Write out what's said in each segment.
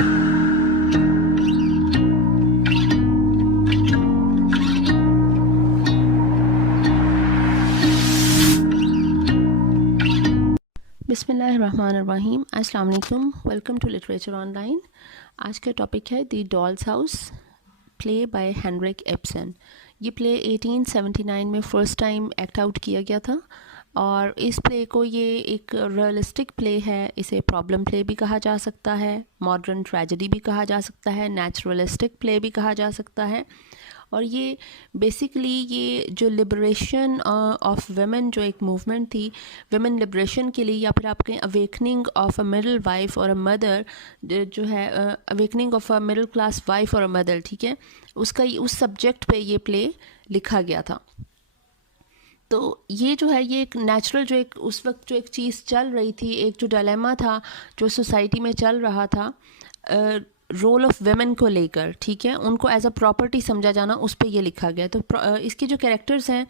बिस्मिल्लाहिर्रहमानिर्रहीम। अस्सलाम वालेकुम। Welcome to literature online. आज का टॉपिक है the doll's house, play by Henrik Ibsen. ये प्ले 1879 में फ़र्स्ट टाइम एक्ट आउट किया गया था और इस प्ले को ये एक रियलिस्टिक प्ले है। इसे प्रॉब्लम प्ले भी कहा जा सकता है, मॉडर्न ट्रेजेडी भी कहा जा सकता है, नेचुरलिस्टिक प्ले भी कहा जा सकता है। और ये बेसिकली ये जो लिबरेशन ऑफ वेमेन, जो एक मूवमेंट थी वेमेन लिबरेशन के लिए, या फिर आप कहें awakening of a middle wife और अ मदर, जो है awakening of a middle class wife और अ मदर, ठीक है, उसका उस सब्जेक्ट पे ये प्ले लिखा गया था। तो ये जो है ये एक नेचुरल, जो एक उस वक्त जो एक चीज़ चल रही थी, एक जो डायलेमा था जो सोसाइटी में चल रहा था, रोल ऑफ वेमेन को लेकर, ठीक है, उनको एज अ प्रॉपर्टी समझा जाना, उस पर ये लिखा गया। तो इसके जो कैरेक्टर्स हैं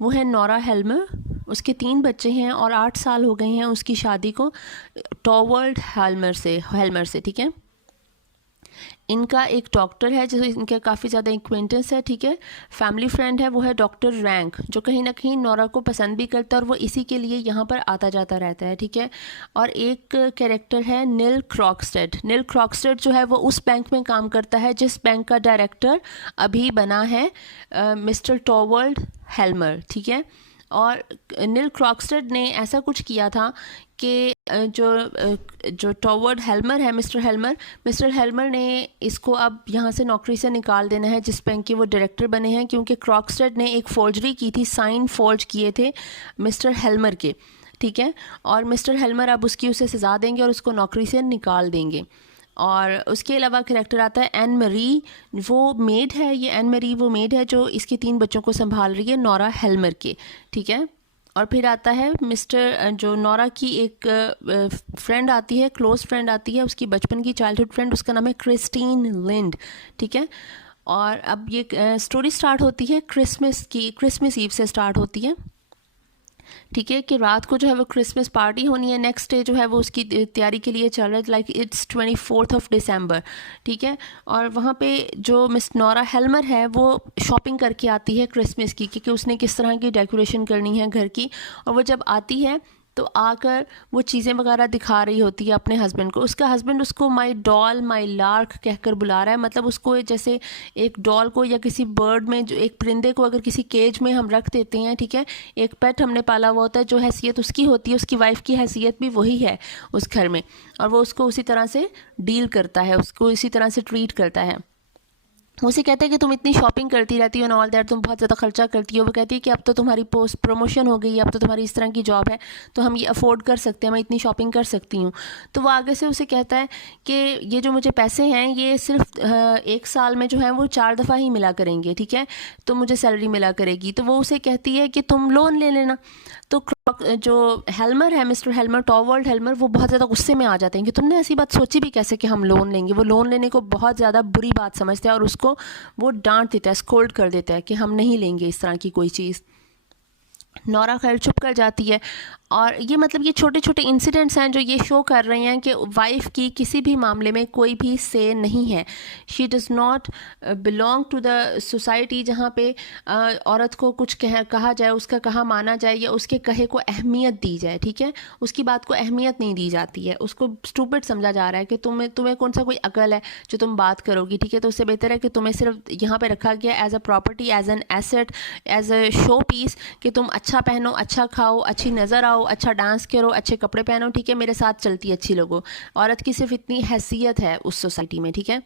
वो है नोरा हेल्मर, उसके 3 बच्चे हैं और 8 साल हो गए हैं उसकी शादी को टॉवर्ल्ड हेल्मर से, ठीक है। इनका एक डॉक्टर है जो इनका काफ़ी ज़्यादा एक्वेंटेंस है, ठीक है, फैमिली फ्रेंड है, वो है डॉक्टर रैंक, जो कहीं ना कहीं नोरा को पसंद भी करता है और वो इसी के लिए यहाँ पर आता जाता रहता है, ठीक है। और एक कैरेक्टर है नील क्रॉक्सटेड जो है वो उस बैंक में काम करता है जिस बैंक का डायरेक्टर अभी बना है मिस्टर टॉवर्ल्ड हेल्मर, ठीक है। और नील क्रॉक्सटेड ने ऐसा कुछ किया था कि जो टॉवर्ड हेल्मर है, मिस्टर हेल्मर ने इसको अब यहाँ से नौकरी से निकाल देना है जिस बैंक के वो डायरेक्टर बने हैं, क्योंकि क्रॉक्सटेड ने एक फोर्जरी की थी, साइन फोर्ज किए थे मिस्टर हेल्मर के, ठीक है। और मिस्टर हेल्मर अब उसे सज़ा देंगे और उसको नौकरी से निकाल देंगे। और उसके अलावा कैरेक्टर आता है एन मरी, वो मेड है, ये एन मरी वो मेड है जो इसके 3 बच्चों को संभाल रही है नोरा हेल्मर के, ठीक है। और फिर आता है मिस्टर, जो नोरा की एक फ्रेंड आती है, क्लोज फ्रेंड आती है, उसकी बचपन की चाइल्डहुड फ्रेंड, उसका नाम है क्रिस्टीन लिंड, ठीक है। और अब ये स्टोरी स्टार्ट होती है क्रिसमस ईव से स्टार्ट होती है, ठीक है, कि रात को जो है वो क्रिसमस पार्टी होनी है। नेक्स्ट डे जो है वो उसकी तैयारी के लिए चल रहा है, लाइक इट्स 24 ऑफ दिसंबर, ठीक है। और वहाँ पे जो मिस नोरा हेल्मर है वो शॉपिंग करके आती है क्रिसमस की, क्योंकि उसने किस तरह की डेकोरेशन करनी है घर की। और वो जब आती है तो आकर वो चीज़ें वगैरह दिखा रही होती है अपने हस्बैंड को। उसका हस्बैंड उसको माई डॉल माई लार्क कहकर बुला रहा है, मतलब उसको जैसे एक डॉल को या किसी बर्ड में, जो एक परिंदे को अगर किसी केज में हम रख देते हैं, ठीक है, एक पेट हमने पाला हुआ होता है, जो हैसियत उसकी होती है, उसकी वाइफ की हैसियत भी वही है उस घर में, और वो उसको उसी तरह से डील करता है, उसको इसी तरह से ट्रीट करता है। उसे कहता है कि तुम इतनी शॉपिंग करती रहती हो एंड ऑल दैट, तुम बहुत ज़्यादा खर्चा करती हो। वो कहती है कि अब तो तुम्हारी पोस्ट प्रमोशन हो गई है, अब तो तुम्हारी इस तरह की जॉब है, तो हम ये अफोर्ड कर सकते हैं, मैं इतनी शॉपिंग कर सकती हूँ। तो वो आगे से उसे कहता है कि ये जो मुझे पैसे हैं ये सिर्फ 1 साल में जो है वो 4 दफ़ा ही मिला करेंगे, ठीक है, तो मुझे सैलरी मिला करेगी। तो वो उसे कहती है कि तुम लोन ले लेना। तो जो हेल्मर है, मिस्टर हेल्मर, टॉवर्ल्ड हेल्मर, वो बहुत ज़्यादा गुस्से में आ जाते हैं कि तुमने ऐसी बात सोची भी कैसे कि हम लोन लेंगे। वो लोन लेने को बहुत ज़्यादा बुरी बात समझते हैं और उसको वो डांट देता है, स्कोल्ड कर देता है कि हम नहीं लेंगे इस तरह की कोई चीज़। नोरा खैर चुप कर जाती है। और ये मतलब ये छोटे छोटे इंसिडेंट्स हैं जो ये शो कर रहे हैं कि वाइफ की किसी भी मामले में कोई भी से नहीं है। She does not belong to the society जहाँ पे औरत को कुछ कहा जाए, उसका कहा माना जाए या उसके कहे को अहमियत दी जाए, ठीक है, उसकी बात को अहमियत नहीं दी जाती है, उसको स्टूपिड समझा जा रहा है कि तुम्हें कौन सा कोई अकल है जो तुम बात करोगी, ठीक है। तो उससे बेहतर है कि तुम्हें सिर्फ यहाँ पे रखा गया as a property, as an asset, as a show piece, कि तुम अच्छा पहनो, अच्छा खाओ, अच्छी नज़र आओ, अच्छा डांस करो, अच्छे कपड़े पहनो, ठीक है, मेरे साथ चलती अच्छी लोगों। औरत की सिर्फ इतनी हैसियत है उस सोसाइटी में, ठीक है।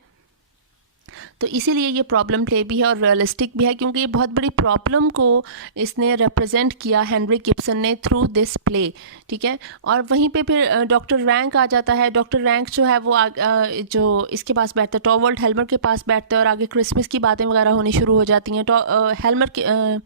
तो इसीलिए ये प्रॉब्लम प्ले भी है और रियलिस्टिक भी है, क्योंकि ये बहुत बड़ी प्रॉब्लम को इसने रिप्रेजेंट किया हेनरिक इब्सन ने थ्रू दिस प्ले, ठीक है। और वहीं पे फिर डॉक्टर रैंक आ जाता है। डॉक्टर रैंक जो है वो जो इसके पास बैठता है, टॉवर्ल्ड हेल्मर के पास बैठता है, और आगे क्रिसमस की बातें वगैरह होनी शुरू हो जाती हैं। हेल्मर के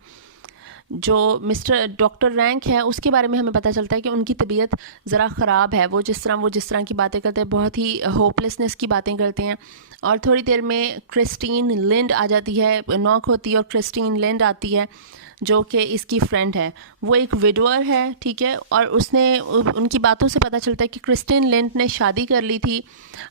जो मिस्टर डॉक्टर रैंक है उसके बारे में हमें पता चलता है कि उनकी तबीयत ज़रा ख़राब है। वो जिस तरह की बातें करते हैं, बहुत ही होपलेसनेस की बातें करते हैं। और थोड़ी देर में क्रिस्टीन लिंड आ जाती है, नॉक होती है और क्रिस्टीन लिंड आती है। जो कि इसकी फ्रेंड है, वो एक विडोअर है, ठीक है, और उसने उनकी बातों से पता चलता है कि क्रिस्टिन लिंट ने शादी कर ली थी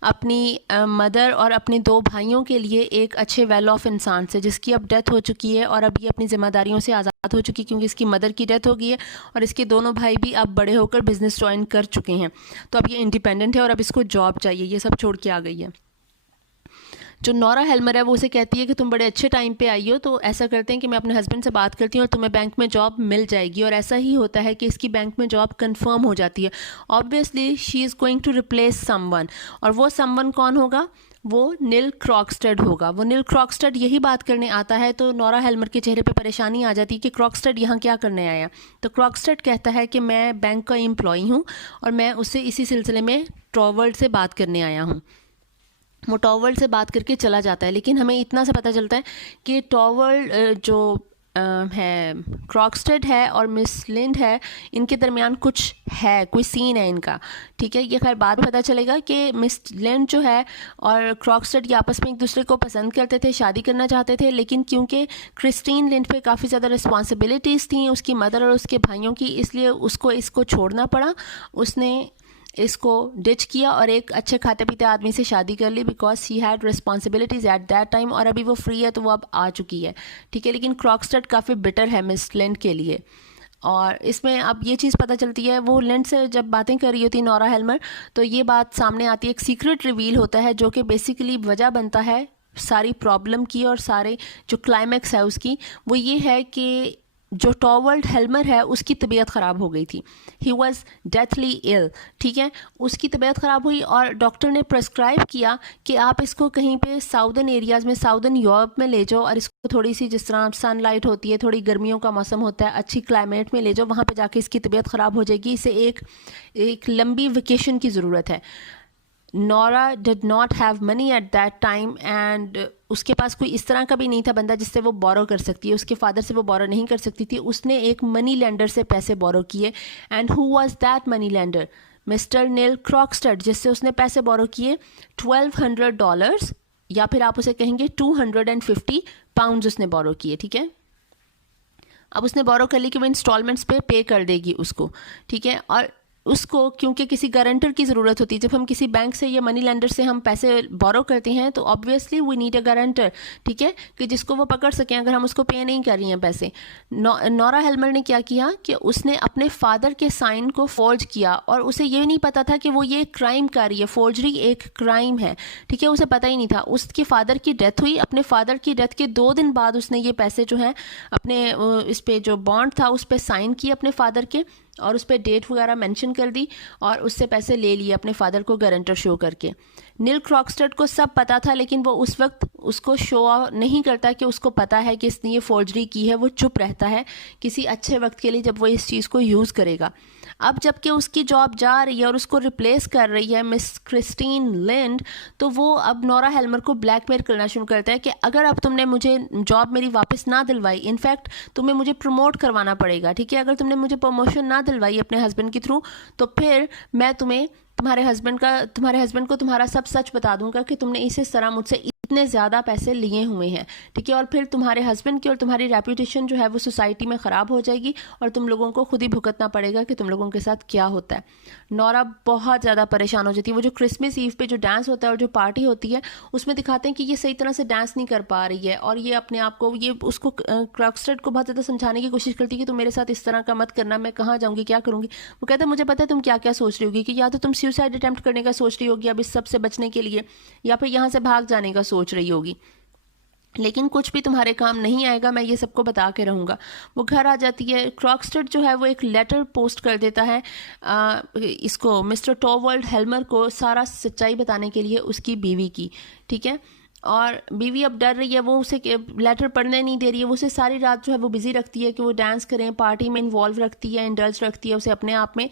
अपनी मदर और अपने 2 भाइयों के लिए एक अच्छे वेल ऑफ इंसान से, जिसकी अब डेथ हो चुकी है और अब ये अपनी ज़िम्मेदारियों से आज़ाद हो चुकी है क्योंकि इसकी मदर की डेथ हो गई है और इसके दोनों भाई भी अब बड़े होकर बिज़नेस ज्वाइन कर चुके हैं। तो अब ये इंडिपेंडेंट है और अब इसको जॉब चाहिए, ये सब छोड़ के आ गई है। जो नोरा हेल्मर है वो उसे कहती है कि तुम बड़े अच्छे टाइम पे आई हो, तो ऐसा करते हैं कि मैं अपने हस्बैंड से बात करती हूँ और तुम्हें बैंक में जॉब मिल जाएगी। और ऐसा ही होता है कि इसकी बैंक में जॉब कंफर्म हो जाती है। Obviously she is going to replace someone, और वो समवन कौन होगा? वो नील क्रॉक्सटेड होगा। वो नील क्रॉक्सटेड यही बात करने आता है, तो नोरा हेल्मर के चेहरे पे परेशानी आ जाती है कि क्रॉक्सटेड यहाँ क्या करने आया। तो क्रॉक्सटेड कहता है कि मैं बैंक का एम्प्लॉई हूँ और मैं उससे इसी सिलसिले में टॉवर्ल्ड से बात करने आया हूँ। वो टॉवर्ल्ड से बात करके चला जाता है, लेकिन हमें इतना सा पता चलता है कि टॉवर्ल्ड जो है क्रॉक्सटेड है और मिस लिंड है, इनके दरमियान कुछ है, कोई सीन है इनका, ठीक है। ये खैर बाद में पता चलेगा कि मिस लिंड जो है और क्रॉक्सटेड ये आपस में एक दूसरे को पसंद करते थे, शादी करना चाहते थे, लेकिन क्योंकि क्रिस्टीन लिंड पे काफ़ी ज़्यादा रिस्पॉन्सिबिलिटीज़ थी उसकी मदर और उसके भाइयों की, इसलिए उसको इसको छोड़ना पड़ा। उसने इसको डिच किया और एक अच्छे खाते पीते आदमी से शादी कर ली, because she had responsibilities at that time, और अभी वो फ्री है तो वो अब आ चुकी है, ठीक है। लेकिन क्रॉक्सटेड काफ़ी बिटर है मिस लिंड के लिए। और इसमें अब ये चीज़ पता चलती है, वो लिंड से जब बातें कर रही होती नोरा हेल्मर, तो ये बात सामने आती है, एक सीक्रेट रिवील होता है जो कि बेसिकली वजह बनता है सारी प्रॉब्लम की और सारे जो क्लाइमैक्स है उसकी। वो ये है कि जो टॉवर्ल्ड हेल्मर है उसकी तबीयत ख़राब हो गई थी, ही वॉज डेथली इल, ठीक है। उसकी तबीयत ख़राब हुई और डॉक्टर ने प्रेस्क्राइब किया कि आप इसको कहीं पे साउदर्न एरियाज़ में, साउदर्न यूरोप में ले जाओ और इसको थोड़ी सी, जिस तरह सनलाइट होती है, थोड़ी गर्मियों का मौसम होता है, अच्छी क्लाइमेट में ले जाओ, वहाँ पे जाके इसकी तबीयत ख़राब हो जाएगी, इसे एक लंबी वेकेशन की ज़रूरत है। Nora did not have money at that time, and उसके पास कोई इस तरह का भी नहीं था बंदा जिससे वो बोरो कर सकती है, उसके फादर से वो बोरो नहीं कर सकती थी। उसने एक मनी लेंडर से पैसे बोरो किए, and who was that money lender? Mister Neil Croxted, जिससे उसने पैसे बोरो किए $1200, या फिर आप उसे कहेंगे 250 पाउंड्स उसने बोरो किए, ठीक है। अब उसने बोरो कर ली कि वो इंस्टॉलमेंट्स पे कर देगी उसको, ठीक है। और उसको क्योंकि किसी गारंटर की ज़रूरत होती है, जब हम किसी बैंक से या मनी लेंडर से हम पैसे बोरो करते हैं तो obviously we need a guarantor, ठीक है, कि जिसको वो पकड़ सकें अगर हम उसको पे नहीं कर रही हैं पैसे। नोरा हेल्मर ने क्या किया कि उसने अपने फादर के साइन को फोर्ज किया, और उसे ये नहीं पता था कि वो ये क्राइम कर रही है, फोर्जरी एक क्राइम है, ठीक है, उसे पता ही नहीं था। उसके फादर की डेथ हुई, अपने फादर की डेथ के 2 दिन बाद उसने ये पैसे जो हैं अपने इस पे जो बॉन्ड था उस पर साइन किए अपने फादर के, और उस पर डेट वगैरह मेंशन कर दी और उससे पैसे ले लिए अपने फादर को गारंटर शो करके। नील क्रॉक्सटेड को सब पता था, लेकिन वो उस वक्त उसको शो नहीं करता कि उसको पता है कि इसने ये फोर्जरी की है, वो चुप रहता है किसी अच्छे वक्त के लिए जब वो इस चीज़ को यूज़ करेगा। अब जबकि उसकी जॉब जा रही है और उसको रिप्लेस कर रही है मिस क्रिस्टीन लिंड, तो वो अब नोरा हेल्मर को ब्लैकमेल करना शुरू करता है कि अगर अब तुमने मुझे जॉब मेरी वापस ना दिलवाई, इनफैक्ट तुम्हें मुझे प्रमोट करवाना पड़ेगा, ठीक है, अगर तुमने मुझे प्रमोशन ना दिलवाई अपने हस्बैंड के थ्रू, तो फिर मैं तुम्हें तुम्हारे हस्बैंड को तुम्हारा सब सच बता दूंगा कि तुमने इस तरह मुझसे इतने ज़्यादा पैसे लिए हुए हैं, ठीक है, और फिर तुम्हारे हस्बैंड की और तुम्हारी रेपुटेशन जो है वो सोसाइटी में ख़राब हो जाएगी और तुम लोगों को खुद ही भुगतना पड़ेगा कि तुम लोगों के साथ क्या होता है। नोरा बहुत ज़्यादा परेशान हो जाती है। वो जो क्रिसमस ईव पे जो डांस होता है और जो पार्टी होती है उसमें दिखाते हैं कि ये सही तरह से डांस नहीं कर पा रही है, और ये अपने आप को, ये उसको क्रॉक्सटेड को बहुत ज़्यादा समझाने की कोशिश करती है कि तुम मेरे साथ इस तरह का मत करना, मैं कहाँ जाऊँगी, क्या करूँगी। वो कहता है मुझे पता है तुम क्या क्या सोच रही होगी, कि या तो तुम सुसाइड अटेम्प्ट करने का सोच रही होगी अब इस सब से बचने के लिए, या फिर यहाँ से भाग जाने का सोच रही होगी, लेकिन कुछ भी तुम्हारे काम नहीं आएगा, मैं ये सबको बता के रहूँगा। वो घर आ जाती है। क्रॉक्सटेड जो है वो एक लेटर पोस्ट कर देता है इसको मिस्टर टॉवर्ल्ड हेल्मर को, सारा सच्चाई बताने के लिए उसकी बीवी की, ठीक है। और बीवी अब डर रही है, वो उसे लेटर पढ़ने नहीं दे रही है, वो उसे सारी रात जो है वो बिज़ी रखती है कि वो डांस करें, पार्टी में इन्वॉल्व रखती है, इंडल्ज रखती है उसे अपने आप में,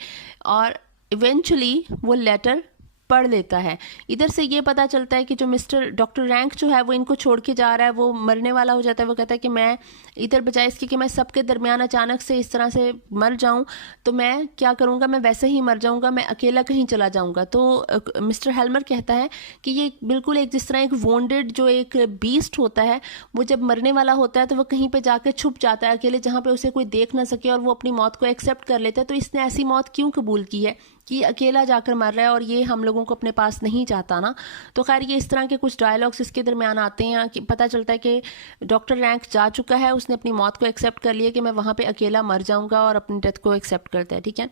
और इवेंचुअली वो लेटर पढ़ लेता है। इधर से ये पता चलता है कि जो मिस्टर डॉक्टर रैंक जो है वो इनको छोड़ के जा रहा है, वो मरने वाला हो जाता है। वो कहता है कि मैं इधर बजाय इसके कि मैं सबके दरमियान अचानक से इस तरह से मर जाऊं, तो मैं क्या करूंगा, मैं वैसे ही मर जाऊंगा, मैं अकेला कहीं चला जाऊंगा। तो मिस्टर हेल्मर कहता है कि ये बिल्कुल एक जिस तरह एक वोंडेड जो एक बीस्ट होता है, वो जब मरने वाला होता है तो वो कहीं पे जाके छुप जाता है अकेले, जहाँ पे उसे कोई देख ना सके, और वो अपनी मौत को एक्सेप्ट कर लेता है। तो इसने ऐसी मौत क्यों कबूल की है कि अकेला जाकर मर रहा है, और ये हम लोगों को अपने पास नहीं चाहता ना। तो खैर ये इस तरह के कुछ डायलॉग्स इसके दरमियान आते हैं कि पता चलता है कि डॉक्टर रैंक जा चुका है, उसने अपनी मौत को एक्सेप्ट कर लिया कि मैं वहाँ पे अकेला मर जाऊँगा, और अपनी डेथ को एक्सेप्ट करता है। ठीक है,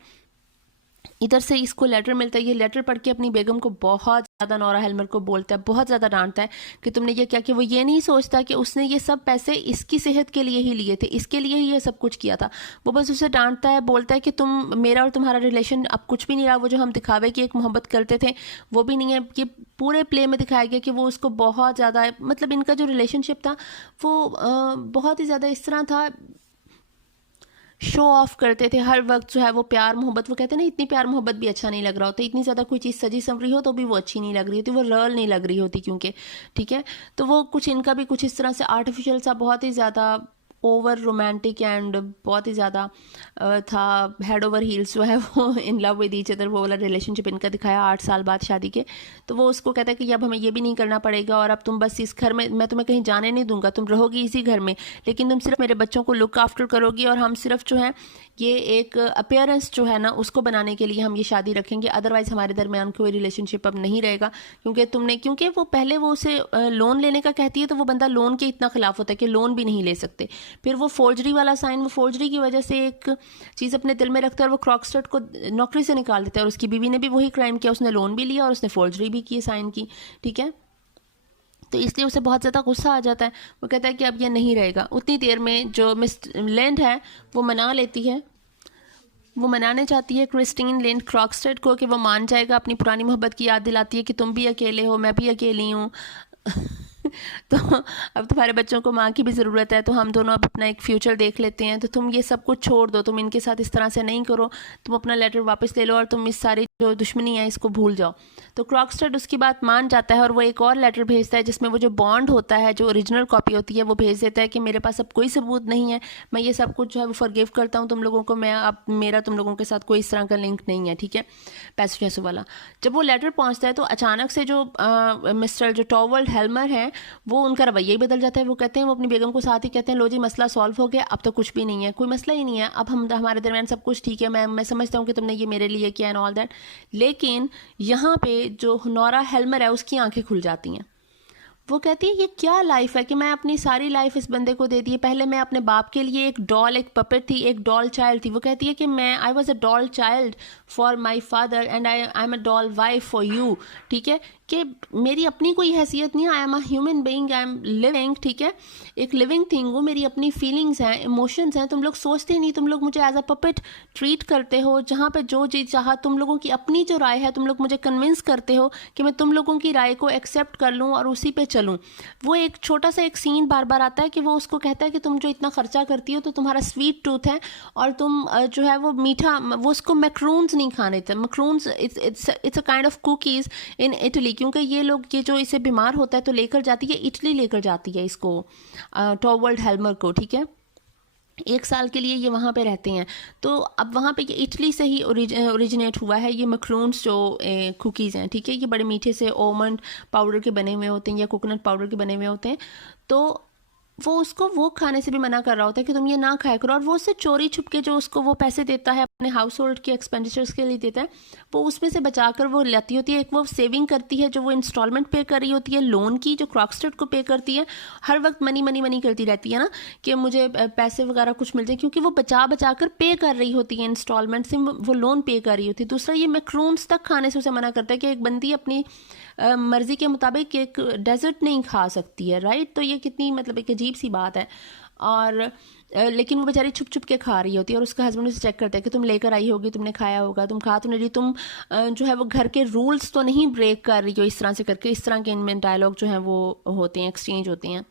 इधर से इसको लेटर मिलता है। ये लेटर पढ़ के अपनी बेगम को बहुत ज़्यादा, नोरा हेल्मर को बोलता है, बहुत ज़्यादा डांटता है कि तुमने ये क्या किया। वो ये नहीं सोचता कि उसने ये सब पैसे इसकी सेहत के लिए ही लिए थे, इसके लिए ही ये सब कुछ किया था। वो बस उसे डांटता है, बोलता है कि तुम, मेरा और तुम्हारा रिलेशन अब कुछ भी नहीं रहा। वो जो हम दिखावे की एक मोहब्बत करते थे वो भी नहीं है। ये पूरे प्ले में दिखाया गया कि वो उसको बहुत ज़्यादा, मतलब इनका जो रिलेशनशिप था वो बहुत ही ज़्यादा इस तरह था, शो ऑफ करते थे हर वक्त जो है वो प्यार मोहब्बत। वो कहते हैं ना, इतनी प्यार मोहब्बत भी अच्छा नहीं लग रहा होता, इतनी ज़्यादा कोई चीज़ सजी संवरी हो तो भी वो अच्छी नहीं लग रही होती, वो रियल नहीं लग रही होती क्योंकि, ठीक है। तो वो कुछ इनका भी कुछ इस तरह से आर्टिफिशियल सा, बहुत ही ज़्यादा ओवर रोमांटिक एंड बहुत ही ज़्यादा था, हेड ओवर हील्स जो है वो in love with each other, वो वाला रिलेशनशिप इनका दिखाया 8 साल बाद शादी के। तो वो उसको कहता है कि अब हमें ये भी नहीं करना पड़ेगा, और अब तुम बस इस घर में, मैं तुम्हें कहीं जाने नहीं दूंगा, तुम रहोगी इसी घर में, लेकिन तुम सिर्फ मेरे बच्चों को लुक आफ्टर करोगी, और हम सिर्फ जो है ये एक अपीयरेंस जो है ना उसको बनाने के लिए हम ये शादी रखेंगे, अदरवाइज हमारे दरमियान कोई रिलेशनशिप अब नहीं रहेगा। क्योंकि वो पहले वो उसे लोन लेने का कहती है, तो वो बंदा लोन के इतना खिलाफ होता है कि लोन भी नहीं ले सकते। फिर वो फोर्जरी वाला साइन, वो फोर्जरी की वजह से एक चीज़ अपने दिल में रखता है, और वो क्रॉकस्टेड को नौकरी से निकाल देता है। और उसकी बीवी ने भी वही क्राइम किया, उसने लोन भी लिया और उसने फोर्जरी भी की, साइन की, ठीक है। तो इसलिए उसे बहुत ज़्यादा गुस्सा आ जाता है। वो कहता है कि अब ये नहीं रहेगा। उतनी देर में जो मिस लैंड है वो मना लेती है, वो मनाने चाहती है क्रिस्टीन लेंड क्रॉकस्टेड को कि वो मान जाएगा, अपनी पुरानी मोहब्बत की याद दिलाती है कि तुम भी अकेले हो, मैं भी अकेली हूँ। तो अब तुम्हारे बच्चों को माँ की भी ज़रूरत है, तो हम दोनों अब अपना एक फ्यूचर देख लेते हैं, तो तुम ये सब कुछ छोड़ दो, तुम इनके साथ इस तरह से नहीं करो, तुम अपना लेटर वापस ले लो, और तुम इस सारी जो दुश्मनी है इसको भूल जाओ। तो क्रॉकस्टेड उसकी बात मान जाता है, और वो एक और लेटर भेजता है जिसमें वो जो बॉन्ड होता है, जो ओरिजिनल कॉपी होती है, वो भेज देता है कि मेरे पास अब कोई सबूत नहीं है, मैं ये सब कुछ जो है वो फॉरगिव करता हूँ तुम लोगों को, मैं अब, मेरा तुम लोगों के साथ कोई इस तरह का लिंक नहीं है, ठीक है, पैसों वैसों वाला। जब वो लेटर पहुँचता है तो अचानक से जो मिस्टर जो टॉवर्ल्ड हेल्मर हैं, वो उनका रवैया ही बदल जाता है। वो कहते हैं, वो अपनी बेगम को साथ ही कहते हैं, लो जी मसला सॉल्व हो गया, अब तो कुछ भी नहीं है, कोई मसला ही नहीं है, अब हमारे दरमियान सब कुछ ठीक है, मैं समझता हूँ कि तुमने ये मेरे लिए किया एंड ऑल दैट। लेकिन यहाँ पे जो नोरा हेल्मर है उसकी आंखें खुल जाती हैं। वो कहती है, ये क्या लाइफ है कि मैं अपनी सारी लाइफ इस बंदे को दे दी है। पहले मैं अपने बाप के लिए एक डॉल, एक पपेट थी, एक डॉल चाइल्ड थी। वो कहती है कि I was a doll child for my father and I am a doll wife for you, ठीक है, कि मेरी अपनी कोई हैसियत नहीं है, I am a human being, I am living, ठीक है, एक लिविंग थिंग हूँ, मेरी अपनी फीलिंग्स हैं, इमोशंस हैं, तुम लोग सोचते नहीं, तुम लोग मुझे एज अ पपेट ट्रीट करते हो, जहाँ पे जो चीज़ चाहा, तुम लोगों की अपनी जो राय है, तुम लोग मुझे कन्विंस करते हो कि मैं तुम लोगों की राय को एक्सेप्ट कर लूँ और उसी पे चलूँ। वो एक छोटा सा एक सीन बार बार आता है कि वो उसको कहता है कि तुम जो इतना खर्चा करती हो तो तुम्हारा स्वीट टूथ है, और तुम जो है वो मीठा, वो उसको मैक्रून्स नहीं खाने थे, macaroons it's a kind of cookies in Italy, क्योंकि ये लोग, ये जो इसे बीमार होता है तो लेकर जाती है, इटली लेकर जाती है इसको, टॉवर्ल्ड हेल्मर को, ठीक है, 1 साल के लिए ये वहाँ पे रहते हैं। तो अब वहाँ पे ये इटली से ही ओरिजिनेट हुआ है, ये मैक्रून्स जो कुकीज़ हैं, ठीक है, ये बड़े मीठे से आलमंड पाउडर के बने हुए होते हैं या कोकोनट पाउडर के बने हुए होते हैं। तो वो उसको वो खाने से भी मना कर रहा होता है कि तुम ये ना खाया करो, और वो उससे चोरी छुप के जो उसको वो पैसे देता है अपने हाउस होल्ड के एक्सपेंडिचर्स के लिए देता है, वो उसमें से बचाकर वो लेती होती है। एक वो सेविंग करती है जो वो इंस्टॉलमेंट पे कर रही होती है लोन की, जो क्रॉकस्टेड को पे करती है, हर वक्त मनी मनी मनी करती रहती है ना कि मुझे पैसे वगैरह कुछ मिल जाए, क्योंकि वो बचा बचा कर पे कर रही होती है इंस्टॉलमेंट से, वो लोन पे कर रही होती है। दूसरा, ये मैक्रून्स तक खाने से उसे मना करता है कि एक बंदी अपनी मर्जी के मुताबिक एक डेजर्ट नहीं खा सकती है, राइट। तो ये कितनी मतलब एक अजीब सी बात है। और लेकिन वो बेचारी छुप छुप के खा रही होती है, और उसका हस्बैंड उसे चेक करता है कि तुम लेकर आई होगी, तुमने खाया होगा, तुम खा तो नहीं रही, तुम जो है वो घर के रूल्स तो नहीं ब्रेक कर रही हो, इस तरह से करके, इस तरह के इनमें डायलॉग जो हैं वो होते हैं, एक्सचेंज होते हैं।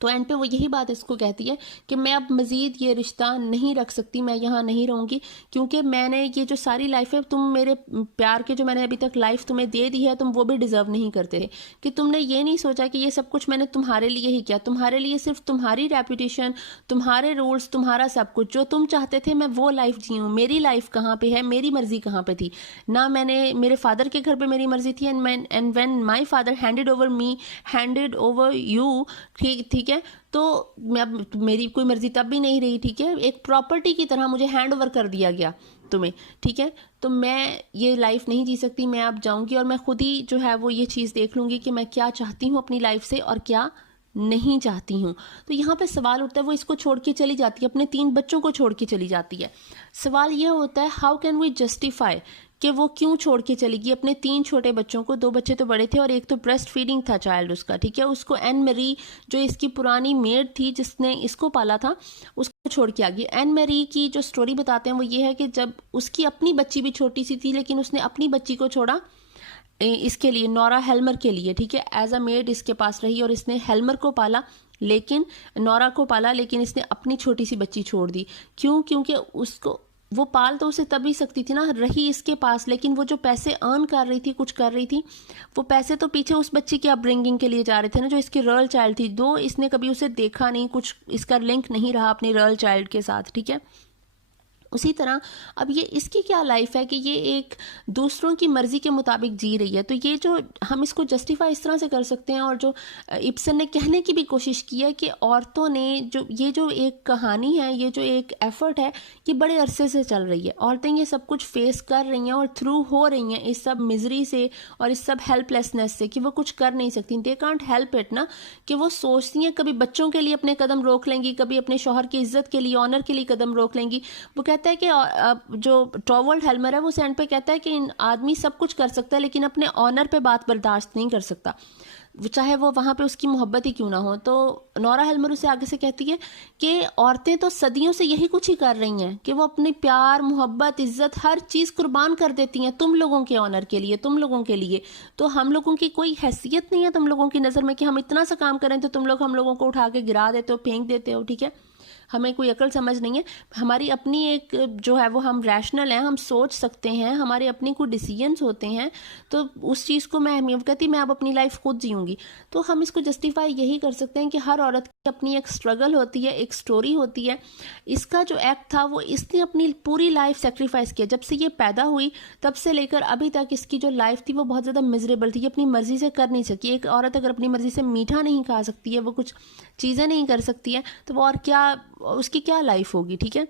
तो एंड पे वो यही बात इसको कहती है कि मैं अब मज़ीद ये रिश्ता नहीं रख सकती, मैं यहाँ नहीं रहूँगी, क्योंकि मैंने ये जो सारी लाइफ है, तुम मेरे प्यार के जो मैंने अभी तक लाइफ तुम्हें दे दी है, तुम वो भी डिज़र्व नहीं करते थे। कि तुमने ये नहीं सोचा कि ये सब कुछ मैंने तुम्हारे लिए ही किया, तुम्हारे लिए सिर्फ तुम्हारी रेपुटेशन, तुम्हारे रूल्स, तुम्हारा सब कुछ जो तुम चाहते थे मैं वो लाइफ जी हूँ। मेरी लाइफ कहाँ पे है, मेरी मर्जी कहाँ पे थी ना। मैंने मेरे फादर के घर पे मेरी मर्जी थी, and when my father handed over you, ठीक है, तो मैं अब मेरी कोई मर्जी तब भी नहीं रही, ठीक है, एक प्रॉपर्टी की तरह मुझे हैंड ओवर कर दिया गया तुम्हें, ठीक है। तो मैं ये लाइफ नहीं जी सकती, मैं अब जाऊंगी और मैं खुद ही जो है वो ये चीज़ देख लूंगी कि मैं क्या चाहती हूँ अपनी लाइफ से और क्या नहीं चाहती हूँ। तो यहाँ पे सवाल उठता है, वो इसको छोड़ के चली जाती है, अपने 3 बच्चों को छोड़ के चली जाती है। सवाल ये होता है, हाउ कैन वी जस्टिफाई कि वो क्यों छोड़ के चली गई अपने 3 छोटे बच्चों को। 2 बच्चे तो बड़े थे और एक तो ब्रेस्ट फीडिंग था चाइल्ड उसका, ठीक है। उसको एन मैरी जो इसकी पुरानी मेड थी जिसने इसको पाला था, उसको छोड़ के आ गई। एन मैरी की जो स्टोरी बताते हैं वो ये है कि जब उसकी अपनी बच्ची भी छोटी सी थी, लेकिन उसने अपनी बच्ची को छोड़ा इसके लिए, नोरा हेल्मर के लिए, ठीक है, एज अ मेड इसके पास रही और इसने हेल्मर को पाला, लेकिन नोरा को पाला, लेकिन इसने अपनी छोटी सी बच्ची छोड़ दी। क्यों? क्योंकि उसको वो पाल तो उसे तभी सकती थी ना, रही इसके पास, लेकिन वो जो पैसे अर्न कर रही थी, कुछ कर रही थी, वो पैसे तो पीछे उस बच्ची की अपब्रिंगिंग के लिए जा रहे थे ना, जो इसकी रॉयल चाइल्ड थी। दो इसने कभी उसे देखा नहीं, कुछ इसका लिंक नहीं रहा अपनी रॉयल चाइल्ड के साथ, ठीक है। उसी तरह अब ये इसकी क्या लाइफ है कि ये एक दूसरों की मर्जी के मुताबिक जी रही है। तो ये जो हम इसको जस्टिफाई इस तरह से कर सकते हैं, और जो इब्सन ने कहने की भी कोशिश की है कि औरतों ने जो एक कहानी है, ये जो एक एफर्ट है, ये बड़े अरसे से चल रही है। औरतें ये सब कुछ फेस कर रही हैं और थ्रू हो रही हैं इस सब मिजरी से और इस सब हेल्पलेसनेस से, कि वो कुछ कर नहीं सकती। दे कांट हेल्प इट ना, कि वो सोचती हैं, कभी बच्चों के लिए अपने कदम रोक लेंगी, कभी अपने शौहर की इज्जत के लिए, ऑनर के लिए कदम रोक लेंगी। वो कहता है कि जो टॉवर्ल्ड हेल्मर है वो एंड पे कहता है कि आदमी सब कुछ कर सकता है लेकिन अपने ऑनर पे बात बर्दाश्त नहीं कर सकता, चाहे वो वहां पे उसकी मोहब्बत ही क्यों ना हो। तो नोरा हेल्मर उसे आगे से कहती है कि औरतें तो सदियों से यही कुछ ही कर रही हैं, कि वो अपने प्यार, मोहब्बत, इज्जत, हर चीज कुर्बान कर देती हैं तुम लोगों के ऑनर के लिए, तुम लोगों के लिए। तो हम लोगों की कोई हैसियत नहीं है तुम लोगों की नजर में कि हम इतना सा काम करें तो तुम लोग हम लोगों को उठा के गिरा देते हो, फेंक देते हो, ठीक है। हमें कोई अकल समझ नहीं है, हमारी अपनी एक जो है वो हम रैशनल हैं, हम सोच सकते हैं, हमारे अपने कुछ डिसीजंस होते हैं। तो उस चीज़ को मैं अहमियत कहती, मैं अब अपनी लाइफ खुद जीऊँगी। तो हम इसको जस्टिफाई यही कर सकते हैं कि हर औरत की अपनी एक स्ट्रगल होती है, एक स्टोरी होती है। इसका जो एक्ट था वो इसने अपनी पूरी लाइफ सेक्रीफाइस किया। जब से ये पैदा हुई तब से लेकर अभी तक इसकी जो लाइफ थी वो बहुत ज़्यादा मिजरेबल थी, ये अपनी मर्जी से कर नहीं सकी। एक औरत अगर अपनी मर्जी से मीठा नहीं खा सकती है, वो कुछ चीज़ें नहीं कर सकती है, तो वो और क्या, उसकी क्या लाइफ होगी, ठीक है।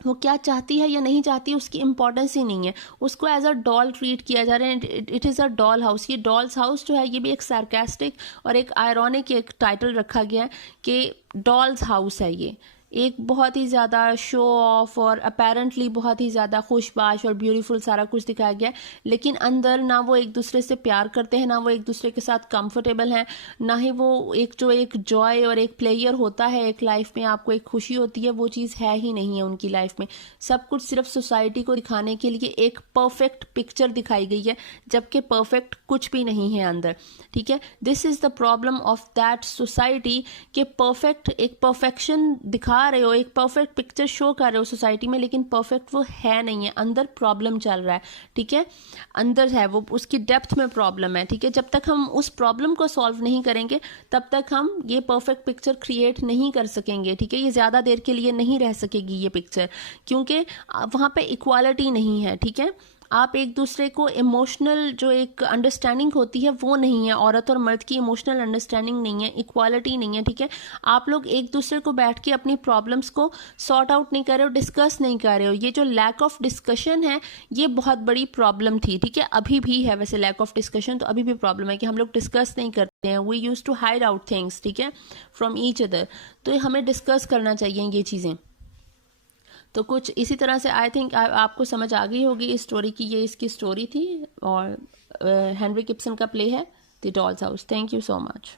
वो क्या चाहती है या नहीं चाहती उसकी इंपॉर्टेंस ही नहीं है। उसको एज अ डॉल ट्रीट किया जा रहा है, it is a doll house. ये डॉल्स हाउस जो है ये भी एक सार्कास्टिक और एक आयरॉनिक एक टाइटल रखा गया है कि डॉल्स हाउस है। ये एक बहुत ही ज़्यादा शो ऑफ और अपेरेंटली बहुत ही ज़्यादा खुशबाश और ब्यूटीफुल सारा कुछ दिखाया गया है, लेकिन अंदर ना वो एक दूसरे से प्यार करते हैं, ना वो एक दूसरे के साथ कंफर्टेबल हैं, ना ही वो एक जॉय और एक प्लेयर होता है एक लाइफ में, आपको एक खुशी होती है, वो चीज़ है ही नहीं है उनकी लाइफ में। सब कुछ सिर्फ सोसाइटी को दिखाने के लिए एक परफेक्ट पिक्चर दिखाई गई है, जबकि परफेक्ट कुछ भी नहीं है अंदर, ठीक है। This is the problem of that society कि परफेक्ट एक परफेक्शन दिखा रहे हो, एक परफेक्ट पिक्चर शो कर रहे हो सोसाइटी में, लेकिन परफेक्ट वो है नहीं है। अंदर प्रॉब्लम चल रहा है, ठीक है, अंदर है वो, उसकी डेप्थ में प्रॉब्लम है, ठीक है। जब तक हम उस प्रॉब्लम को सॉल्व नहीं करेंगे तब तक हम ये परफेक्ट पिक्चर क्रिएट नहीं कर सकेंगे, ठीक है। ये ज़्यादा देर के लिए नहीं रह सकेगी ये पिक्चर, क्योंकि वहाँ पे इक्वालिटी नहीं है, ठीक है। आप एक दूसरे को इमोशनल जो एक अंडरस्टैंडिंग होती है वो नहीं है, औरत और मर्द की इमोशनल अंडरस्टैंडिंग नहीं है, इक्वालिटी नहीं है, ठीक है। आप लोग एक दूसरे को बैठ के अपनी प्रॉब्लम्स को सॉर्ट आउट नहीं कर रहे हो, डिस्कस नहीं कर रहे हो। ये जो लैक ऑफ डिस्कशन है ये बहुत बड़ी प्रॉब्लम थी, ठीक है। अभी भी है वैसे लैक ऑफ डिस्कशन, तो अभी भी प्रॉब्लम है कि हम लोग डिस्कस नहीं करते हैं। We use to hide out things, ठीक है, फ्रॉम ईच अदर। तो हमें डिस्कस करना चाहिए ये चीज़ें। तो कुछ इसी तरह से आई थिंक आपको समझ आ गई होगी इस स्टोरी की। ये इसकी स्टोरी थी और हेनरिक इब्सन का प्ले है the doll's house. Thank you so much.